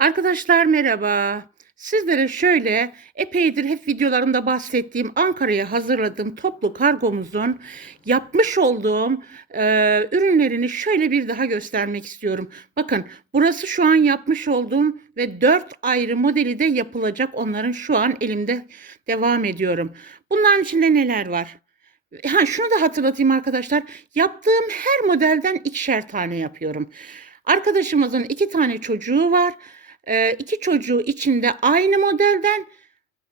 Arkadaşlar merhaba. Sizlere şöyle epeydir hep videolarımda bahsettiğim Ankara'ya hazırladığım toplu kargomuzun yapmış olduğum e, ürünlerini şöyle bir daha göstermek istiyorum. Bakın burası şu an yapmış olduğum ve 4 ayrı modeli de yapılacak. Onların şu an elimde devam ediyorum. Bunların içinde neler var? Ha, şunu da hatırlatayım arkadaşlar. Yaptığım her modelden ikişer tane yapıyorum. Arkadaşımızın iki tane çocuğu var. Ee, iki çocuğu içinde aynı modelden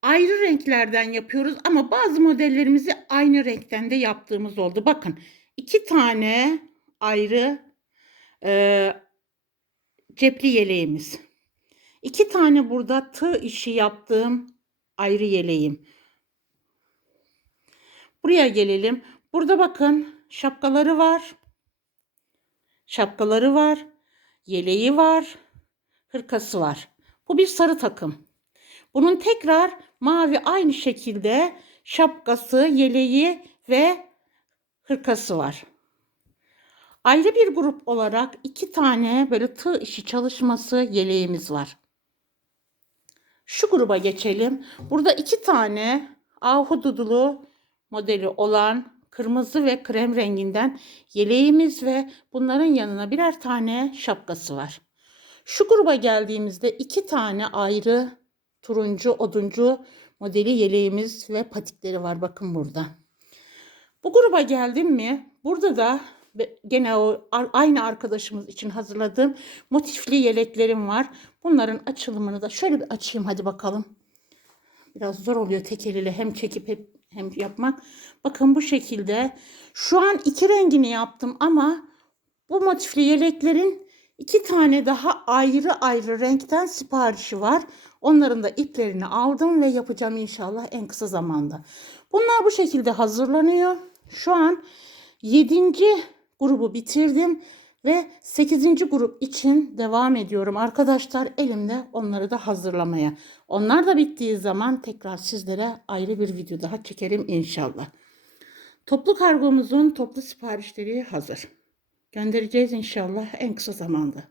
ayrı renklerden yapıyoruz ama bazı modellerimizi aynı renkten de yaptığımız oldu. Bakın iki tane ayrı e, cepli yeleğimiz. İki tane burada tığ işi yaptığım ayrı yeleğim. Buraya gelelim. Burada bakın şapkaları var. Şapkaları var. Yeleği var. Hırkası var. Bu bir sarı takım. Bunun tekrar mavi aynı şekilde şapkası, yeleği ve hırkası var. Ayrı bir grup olarak iki tane böyle tığ işi çalışması yeleğimiz var. Şu gruba geçelim. Burada iki tane ahududulu modeli olan kırmızı ve krem renginden yeleğimiz ve bunların yanına birer tane şapkası var. Şu gruba geldiğimizde iki tane ayrı turuncu oduncu modeli yeleğimiz ve patikleri var. Bakın burada. Bu gruba geldim mi? Burada da gene o aynı arkadaşımız için hazırladığım motifli yeleklerim var. Bunların açılımını da şöyle bir açayım hadi bakalım. Biraz zor oluyor tek eliyle hem çekip hep hem yapmak. Bakın bu şekilde. Şu an iki rengini yaptım ama bu motifli yeleklerin iki tane daha ayrı ayrı renkten siparişi var. Onların da iplerini aldım ve yapacağım inşallah en kısa zamanda. Bunlar bu şekilde hazırlanıyor. Şu an 7. grubu bitirdim ve 8. grup için devam ediyorum. Arkadaşlar elimde onları da hazırlamaya. Onlar da bittiği zaman tekrar sizlere ayrı bir video daha çekerim inşallah. Toplu kargomuzun toplu siparişleri hazır. Göndereceğiz inşallah en kısa zamanda.